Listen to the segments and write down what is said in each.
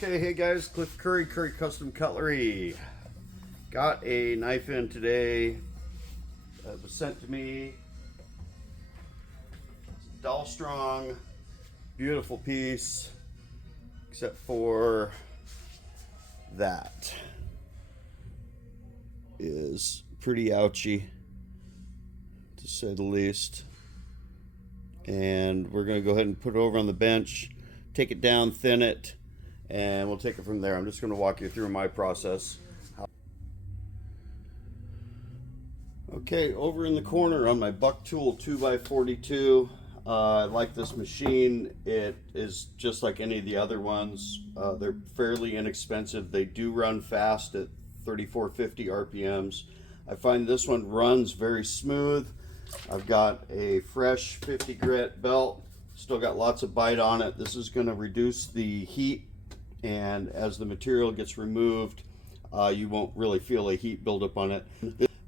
Okay, hey guys, Cliff Curry, Curry Custom Cutlery. Got a knife in today that was sent to me. It's a Dalstrong, beautiful piece, except for that is pretty ouchy, to say the least. And we're going to go ahead and put it over on the bench, take it down, thin it, and we'll take it from there. I'm just going to walk you through my process. Okay, over in the corner on my Buck Tool 2x42, I like this machine. It is just like any of the other ones. They're fairly inexpensive. They do run fast at 3450 RPMs. I find this one runs very smooth. I've got a fresh 50 grit belt, still got lots of bite on it. This is going to reduce the heat, and as the material gets removed, you won't really feel a heat buildup on it.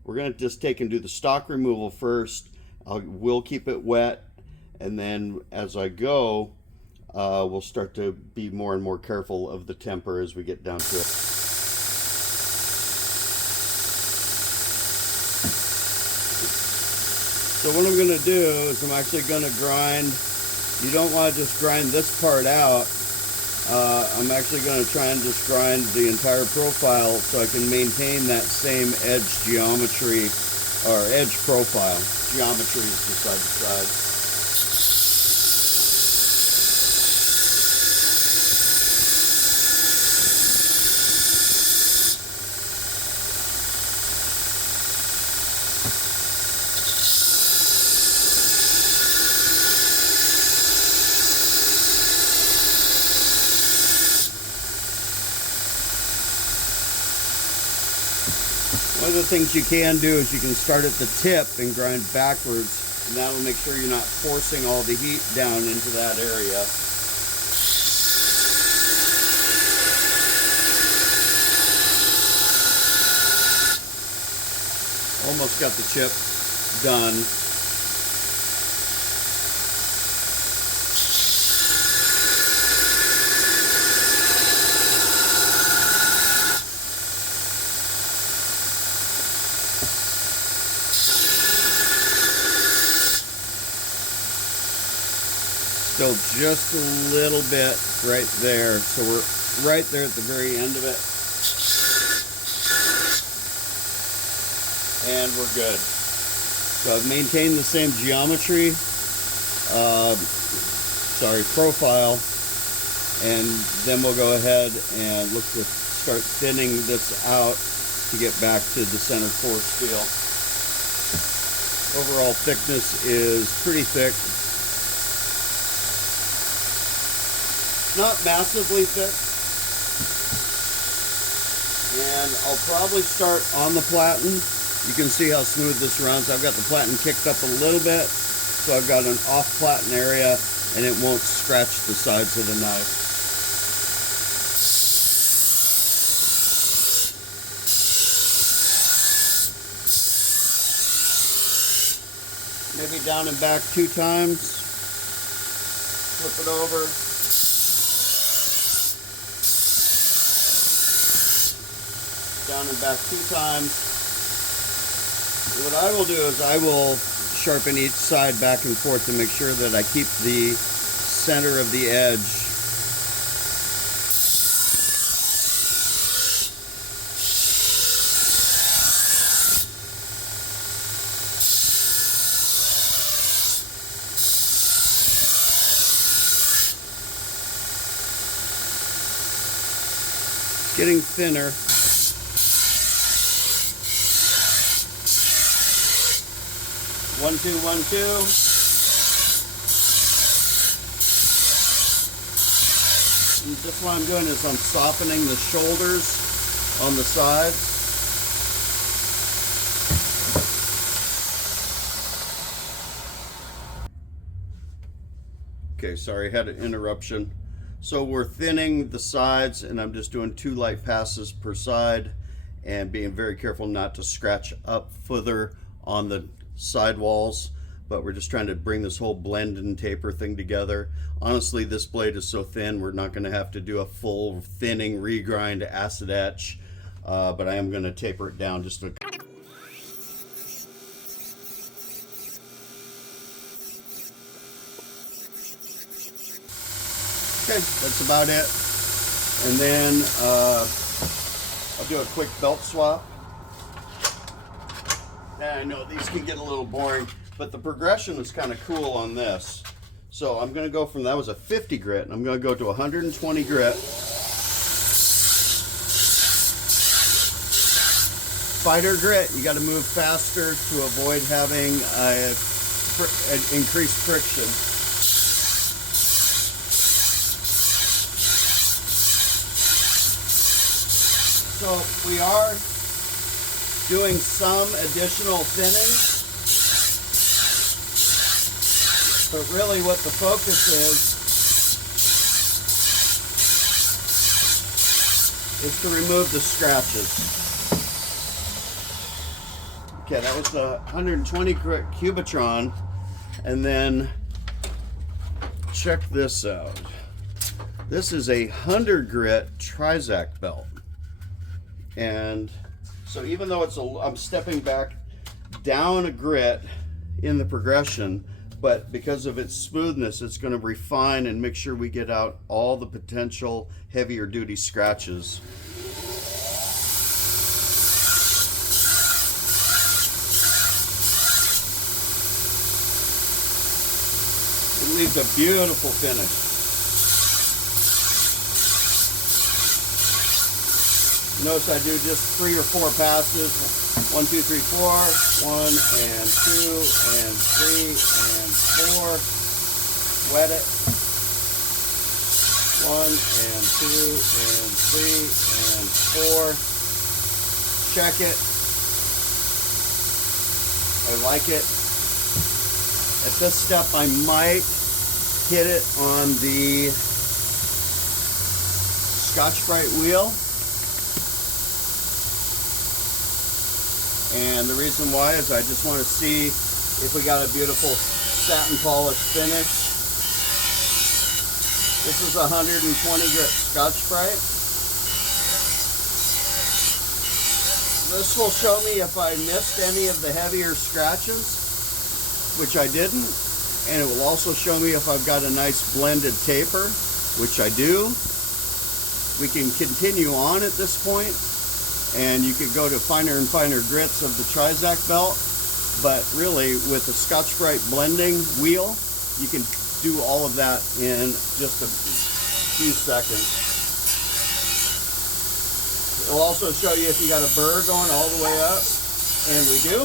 We're going to just take and do the stock removal first. We'll keep it wet, and then as I go, we'll start to be more and more careful of the temper as we get down to it. So what I'm going to do is I'm actually going to grind. You don't want to just grind this part out. I'm actually going to try and just grind the entire profile so I can maintain that same edge geometry, or edge profile. Geometry is the side to side. One of the things you can do is you can start at the tip and grind backwards, and that'll make sure you're not forcing all the heat down into that area. Almost got the chip done. Still just a little bit right there, so we're right there at the very end of it, and we're good. So I've maintained the same geometry, profile, and then we'll go ahead and look to start thinning this out to get back to the center core steel. Overall thickness is pretty thick. Not massively thick, and I'll probably start on the platen. You can see how smooth this runs. I've got the platen kicked up a little bit, so I've got an off platen area and it won't scratch the sides of the knife. Maybe down and back 2 times, flip it over. Down and back 2 times. What I will do is I will sharpen each side back and forth to make sure that I keep the center of the edge getting thinner. 1, 2, 1, 2. And just what I'm doing is I'm softening the shoulders on the sides. Okay, sorry, I had an interruption. So we're thinning the sides, and I'm just doing 2 light passes per side and being very careful not to scratch up further on the side walls. but we're just trying to bring this whole blend and taper thing together. Honestly, this blade is so thin, we're not going to have to do a full thinning, regrind, acid etch, but I am going to taper it down just a Okay, that's about it. And then I'll do a quick belt swap. Now, I know these can get a little boring, but the progression is kind of cool on this. So I'm going to go from, that was a 50 grit, and I'm going to go to 120 grit. Fighter grit, you got to move faster to avoid having increased friction. So we are doing some additional thinning, but really what the focus is to remove the scratches. Okay, that was the 120 grit Cubitron, and then check this out. This is a 100 grit Trizac belt. And so even though I'm stepping back down a grit in the progression, but because of its smoothness, it's going to refine and make sure we get out all the potential heavier duty scratches. It leaves a beautiful finish. Notice I do just 3 or 4 passes. 1, 2, 3, 4. 1 and 2 and 3 and 4. Wet it. 1 and 2 and 3 and 4. Check it. I like it. At this step, I might hit it on the Scotch-Brite wheel. And the reason why is I just want to see if we got a beautiful satin polish finish. This is 120 grit Scotch-Brite. This will show me if I missed any of the heavier scratches, which I didn't. And it will also show me if I've got a nice blended taper, which I do. We can continue on at this point. And you could go to finer and finer grits of the Trizac belt, but really with the Scotch-Brite blending wheel, you can do all of that in just a few seconds. It'll also show you if you got a burr going all the way up, and we do.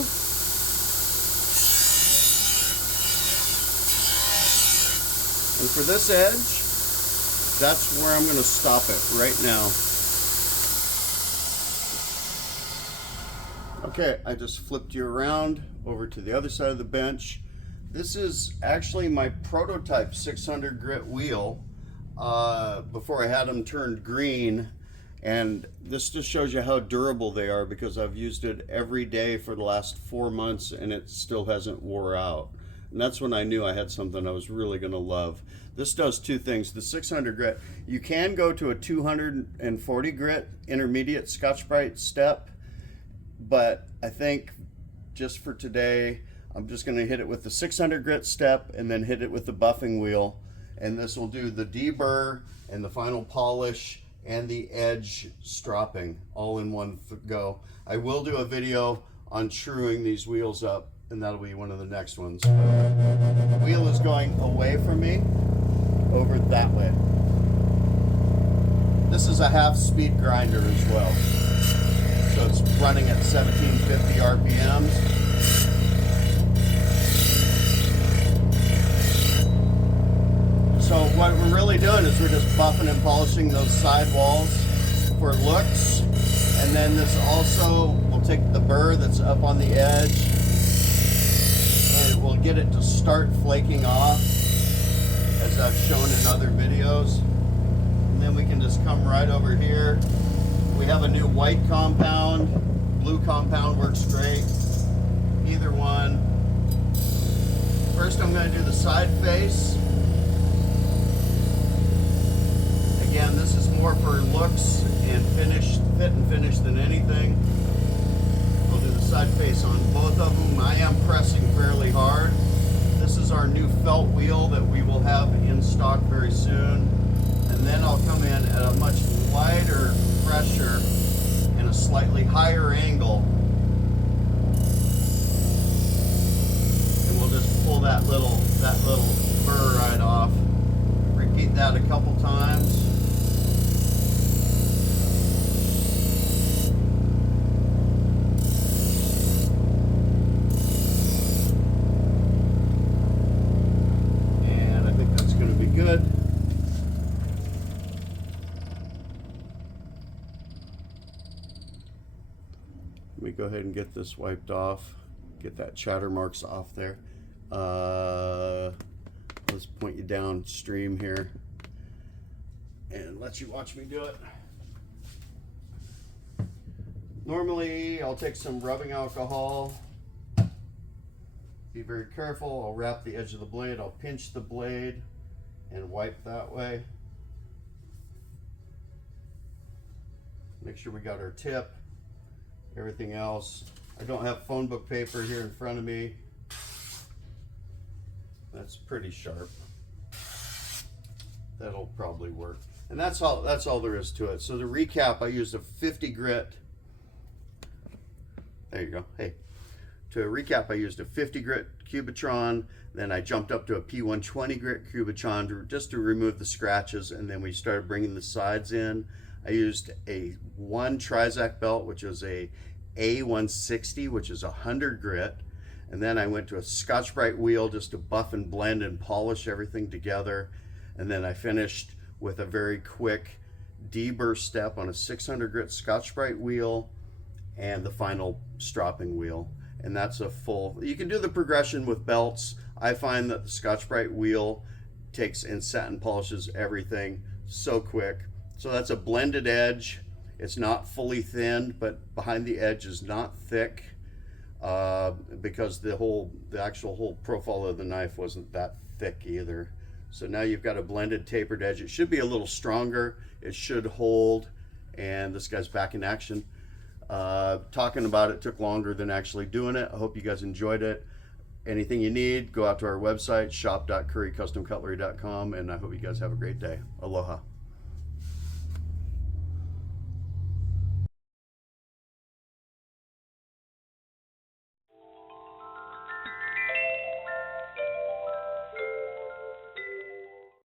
And for this edge, that's where I'm going to stop it right now. Okay, I just flipped you around over to the other side of the bench. This is actually my prototype 600 grit wheel before I had them turned green. And this just shows you how durable they are because I've used it every day for the last 4 months and it still hasn't wore out. And that's when I knew I had something I was really gonna love. This does 2 things. The 600 grit, you can go to a 240 grit intermediate Scotch-Brite step, but I think just for today, I'm just going to hit it with the 600 grit step and then hit it with the buffing wheel. And this will do the deburr and the final polish and the edge stropping all in one go. I will do a video on truing these wheels up, and that'll be one of the next ones. The wheel is going away from me, over that way. This is a half-speed grinder as well. So it's running at 1750 RPMs. So what we're really doing is we're just buffing and polishing those side walls for looks. And then this also will take the burr that's up on the edge and it will get it to start flaking off, as I've shown in other videos. And then we can just come right over here. We have a new white compound. Blue compound works great. Either one. First I'm going to do the side face. Again, this is more for looks and finish, fit and finish than anything. I'll do the side face on both of them. I am pressing fairly hard. This is our new felt wheel that we will have in stock very soon. And then I'll come in at a much lighter pressure and a slightly higher angle. And we'll just pull that little burr right off. Repeat that a couple times. And I think that's going to be good. Let me go ahead and get this wiped off, get that chatter marks off there. Let's point you downstream here and let you watch me do it. Normally I'll take some rubbing alcohol, be very careful. I'll wrap the edge of the blade, I'll pinch the blade and wipe that way. Make sure we got our tip. Everything else, I don't have phone book paper here in front of me. That's pretty sharp. That'll probably work. And that's all there is to it. So to recap, I used a 50 grit. There you go. Hey. To recap, I used a 50 grit Cubitron, then I jumped up to a P120 grit Cubitron just to remove the scratches, and then we started bringing the sides in. I used a 1 Trizac belt, which was a A160, which is 100 grit. And then I went to a Scotch-Brite wheel just to buff and blend and polish everything together. And then I finished with a very quick deburr step on a 600 grit Scotch-Brite wheel and the final stropping wheel. And that's a full, you can do the progression with belts. I find that the Scotch-Brite wheel takes and satin polishes everything so quick. So that's a blended edge. It's not fully thinned, but behind the edge is not thick because the actual whole profile of the knife wasn't that thick either. So now you've got a blended tapered edge. It should be a little stronger. It should hold. And this guy's back in action. Talking about it took longer than actually doing it. I hope you guys enjoyed it. Anything you need, go out to our website, shop.currycustomcutlery.com, and I hope you guys have a great day. Aloha.